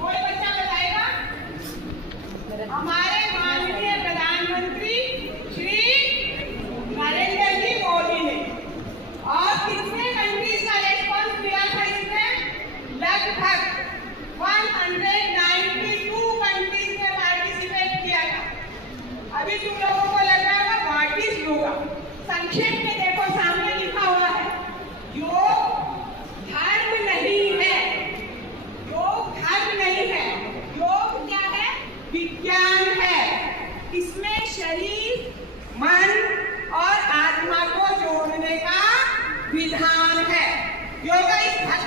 कोई बच्चा बताएगा? हमारे माननीय प्रधानमंत्री श्री नरेंद्र जी मोदी ने। और कितने कंट्रीज का रेस्पॉन्स दिया था इसमें? लगभग 192 कंट्रीज ने पार्टिसिपेट किया था। अभी तुम लोगों को लग रहा होगा व्हाट इज योगा। संक्षेप में देखो, सामने लिखा हुआ है योग धर्म नहीं है। योग धर्म नहीं है, योग क्या है? विज्ञान है। इसमें शरीर, मन और आत्मा को जोड़ने का विधान है। योगा एक धर्म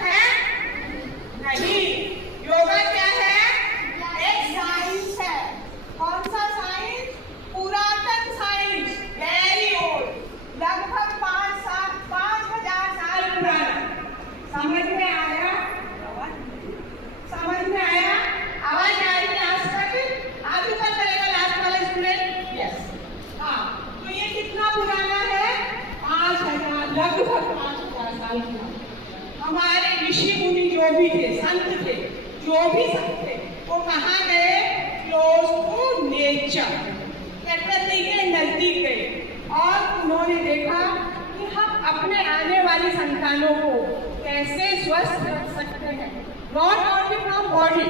है? नहीं। योगा क्या है? एक साइंस है। कौन सा साइंस? पुरातन साइंस, वेरी ओल्ड, लगभग 5,000 साल पुराना। समझ में आया? समझ में आया? आवाज आ रही है आज तक? आज ऊपर करेगा लास्ट वाला स्टूडेंट? यस। हाँ, तो ये कितना पुराना है? 5,000, लगभग 5,000 साल पुराना। हमारे ऋषि मुनि जो भी थे, संत थे, जो भी संत थे, वो कहाँ गए? क्लोज टू नेचर, प्रकृति के नजदीक गए। और उन्होंने देखा कि हम अपने आने वाली संतानों को कैसे स्वस्थ रख सकते हैं, नॉट ओनली फ्रॉम बॉडी,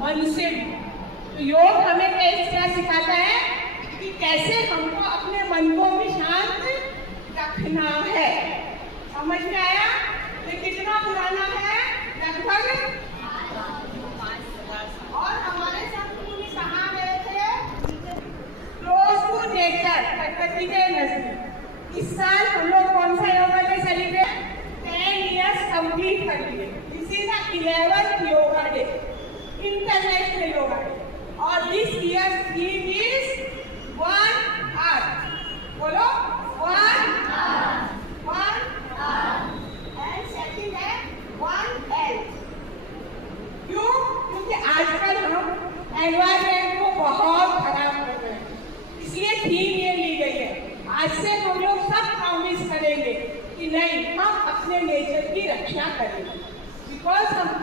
मन से भी। तो योग हमें क्या सिखाता है कि कैसे हमको अपने मन को भी शांत रखना है। समझ में आया? ये कितना पुराना है? लगभग। और हमारे संत मुनि कहाँ गए थे? क्लोज टू नेचर, प्रकृति के नजदीक। इस साल हम लोग कौन सा yoga day celebrate? 10 years complete कर लिए। This is the 11th yoga day, international yoga day. और this year theme is one earth. बोलो, one earth, one earth. And second है वन हेल्थ। क्यों? क्योंकि आजकल हम एनवायरमेंट को बहुत खराब कर रहे हैं, इसलिए थीम ये ली गई है। आज से हम लोग सब प्रॉमिस करेंगे कि नहीं, हम अपने नेचर की रक्षा करेंगे। बिकॉज हम